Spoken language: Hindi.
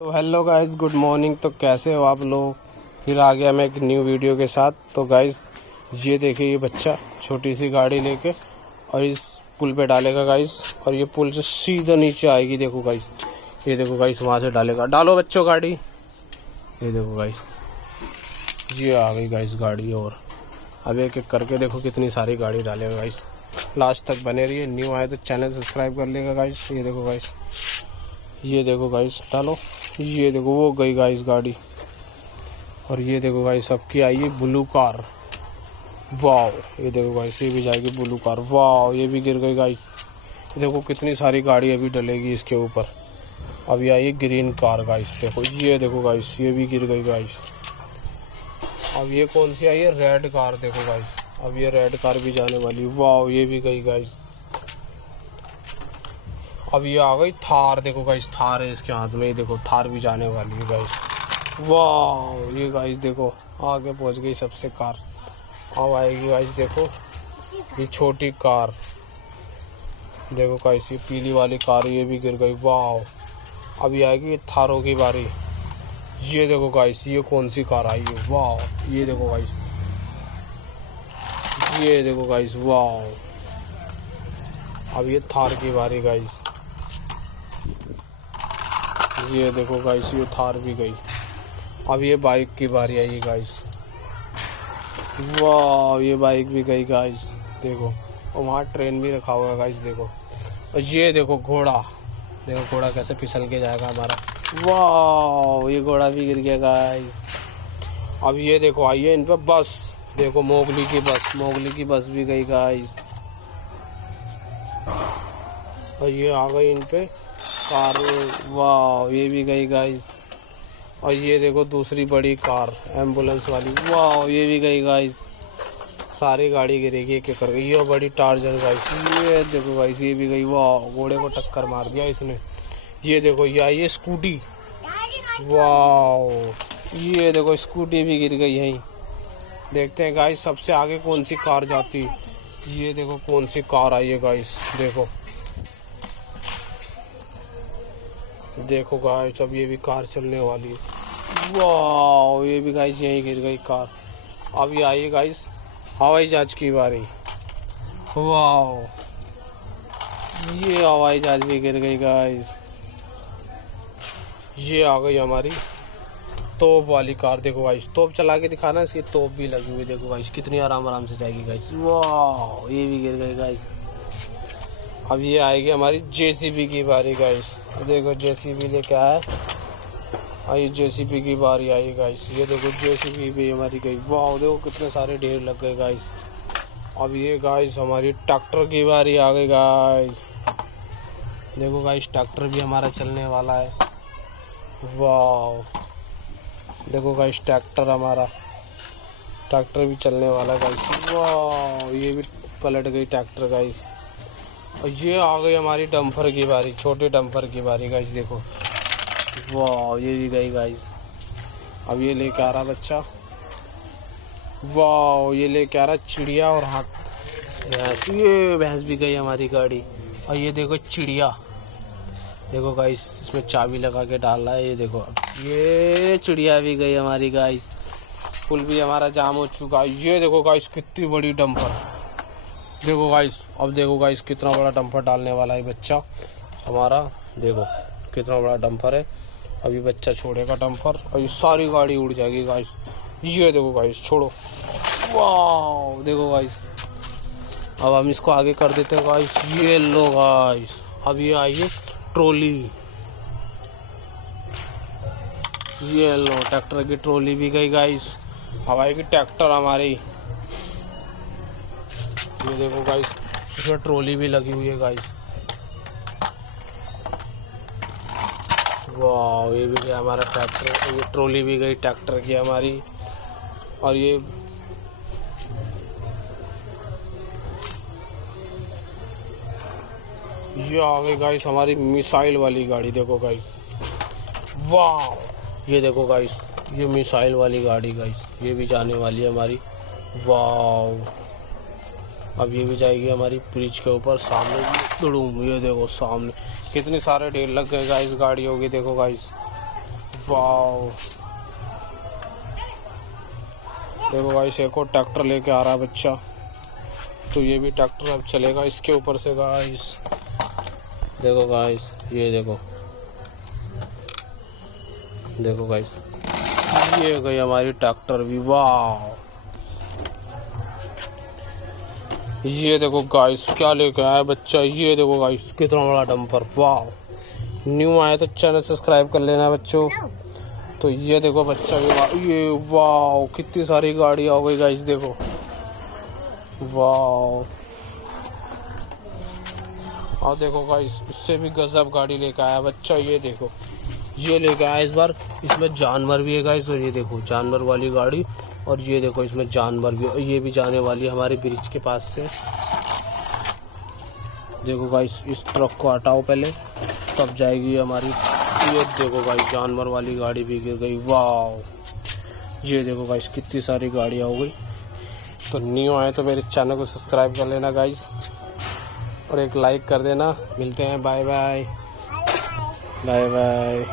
तो हेलो गाइस, गुड मॉर्निंग। तो कैसे हो आप लोग? फिर आ गया मैं एक न्यू वीडियो के साथ। तो गाइस ये देखिए, ये बच्चा छोटी सी गाड़ी लेके और इस पुल पे डालेगा गाइस, और ये पुल से सीधा नीचे आएगी। देखो गाइस, ये देखो गाइस, वहां से डालेगा। डालो बच्चों गाड़ी। ये देखो गाइस, ये आ गई गाइस गाड़ी। और अब एक एक करके देखो कितनी सारी गाड़ी डालेगा गाइस। लास्ट तक बने रहिए। न्यू आए तो चैनल सब्सक्राइब कर लेगा गाइस। ये देखो गाइस, ये देखो गाइस, डालो। ये देखो, वो गई गाइस गाड़ी। और ये देखो गाइस, सबकी आई है ब्लू कार। वाओ, ये देखो गाइस, ये भी जाएगी ब्लू कार। वाओ, ये भी गिर गई गाइस। देखो कितनी सारी गाड़ी अभी डलेगी इसके ऊपर। अभी आई है ग्रीन कार गाइस। देखो, ये देखो गाइस, ये भी गिर गई गाइस। अब ये कौन सी आई है? Red car. देखो गाइस, अब ये रेड कार भी जाने वाली। वाओ, ये भी गई गाइस। अब ये आ गई थार। देखो गाइस, थार है इसके हाथ में। ये देखो, थार भी जाने वाली है गाइस। वाह, ये गाइस देखो, आगे पहुंच गई सबसे कार। अब आएगी गाइस, देखो ये छोटी कार। देखो गाइस, ये पीली वाली कार, ये भी गिर गई। वाह, अभी आएगी थारों की बारी। ये देखो गाइस, ये कौन सी कार आई है? वाह, ये देखो गाइस, ये देखो गाइस। वाह, अब ये थार की बारी गाइस। ये देखो गाइस, ये थार भी गई। अब ये बाइक की बारी आई गाइस। वाह, ये बाइक भी गई गाइस। देखो, और वहाँ ट्रेन भी रखा हुआ है गाइस। देखो, और ये देखो घोड़ा। देखो घोड़ा कैसे फिसल के जाएगा हमारा। वाह, ये घोड़ा भी गिर गया गाइस। अब ये देखो आई है इन पे बस। देखो, मोगली की बस। मोगली की बस भी गई गाइस। और ये आ गई इन पे कार। वाह, ये भी गई गाइस। और ये देखो दूसरी बड़ी कार, एम्बुलेंस वाली। वाह, ये भी गई गाइस। सारी गाड़ी गिरेगी एक एक करके। ये बड़ी टार्जन गाइस। ये देखो गाइस, ये भी गई। वाह, घोड़े को टक्कर मार दिया इसने। ये देखो, ये आई है स्कूटी। वाह, ये देखो स्कूटी भी गिर गई यहीं। देखते हैं गाइस, सबसे आगे कौन सी कार जाती है। ये देखो कौन सी कार आई है गाइस। देखो, देखो गाइस, अब ये भी कार चलने वाली है। वाह, ये भी गाइस यहीं गिर गई कार। अब ये आई है गाइस हवाई जहाज की बारी। वाह, ये हवाई जहाज भी गिर गई गाइस। ये आ गई हमारी तोप वाली कार। देखो गाइस, तोप चला के दिखाना, इसकी तोप भी लगी हुई। देखो गाइस, कितनी आराम आराम से जाएगी गाइस। वाह, ये भी गिर गई गाइस। अब ये आएगी हमारी जेसीबी की बारी गाइस। देखो, जेसीबी लेके आया। ये जेसीबी की बारी आई गाइस। ये देखो, जेसीबी भी हमारी गई। वाह, देखो कितने सारे ढेर लग गए गाइस। अब ये गाइस हमारी ट्रैक्टर की बारी आ गई गाइस। देखो गाइस, ट्रैक्टर भी हमारा चलने वाला है। वाह, देखो गाइस, ट्रैक्टर भी चलने वाला है गाइस। वाह, ये भी पलट गई ट्रैक्टर गाइस। और ये आ गई हमारी डंपर की बारी, छोटे डंपर की बारी गाइस। देखो, वाह, ये भी गई गाइस। अब ये लेके आ रहा बच्चा। वाह, ये लेके आ रहा चिड़िया और हाथ। ये भैंस भी गई हमारी गाड़ी। और ये देखो चिड़िया। देखो गाइस, इसमें चाबी लगा के डाल रहा है। ये देखो, ये चिड़िया भी गई हमारी गाइस। पुल भी हमारा जाम हो चुका है। ये देखो गाइस, कितनी बड़ी डंपर। देखो गाइस, अब देखो गाइस, कितना बड़ा डंपर डालने वाला है बच्चा हमारा। देखो कितना बड़ा डंपर है। अभी बच्चा छोड़ेगा डंपर और ये सारी गाड़ी उड़ जाएगी गाइस। ये देखो गाइस, छोड़ो। वाह, देखो गाइस, अब हम इसको आगे कर देते हैं गाइस। ये लो गाइस, अब ये आई है ट्रॉली। ये लो, ट्रैक्टर की ट्रॉली भी गई गाइस। अब आएगी ट्रैक्टर हमारी। ये देखो गाइस, इसमें ट्रॉली भी लगी हुई है गाइस। वाह, ये भी गया हमारा ट्रैक्टर। ये ट्रॉली भी गई ट्रैक्टर की हमारी। और ये आ गई गाइस हमारी मिसाइल वाली गाड़ी। देखो गाइस, वाह, ये देखो गाइस, ये मिसाइल वाली गाड़ी गाइस, ये भी जाने वाली है हमारी। वाह, अब ये भी जाएगी हमारी ब्रिज के ऊपर सामने। ये देखो सामने कितने सारे ढेर लग गए गाइस गाड़ियों के। देखो गाइस, वाओ, देखो गाइस एक और ट्रैक्टर लेके आ रहा है बच्चा। तो ये भी ट्रैक्टर अब चलेगा इसके ऊपर से गाइस। देखो गाइस, ये देखो, देखो गाइस, ये गई हमारी ट्रैक्टर भी। वाह, ये देखो गाइस क्या लेके आया बच्चा। ये देखो गाइस कितना बड़ा डंपर। वाह, न्यू आए तो चैनल सब्सक्राइब कर लेना बच्चों। तो ये देखो बच्चा भी, ये वाह कितनी सारी गाड़ियाँ हो गई गाइस, देखो वाह। और देखो गाइस इससे भी गजब गाड़ी लेके आया बच्चा। ये देखो, ये लेके आया इस बार, इसमें जानवर भी है गाइस। और ये देखो जानवर वाली गाड़ी, और ये देखो इसमें जानवर भी, और ये भी जाने वाली है हमारे ब्रिज के पास से। देखो गाइस इस ट्रक को हटाओ पहले, तब जाएगी हमारी। ये देखो गाइस जानवर वाली गाड़ी भी गिर गई। वाह, ये देखो गाइस कितनी सारी गाड़ियाँ हो गई। तो न्यू आए तो मेरे चैनल को सब्सक्राइब कर लेना गाइस, और एक लाइक कर देना। मिलते हैं, बाय बाय, बाय बाय।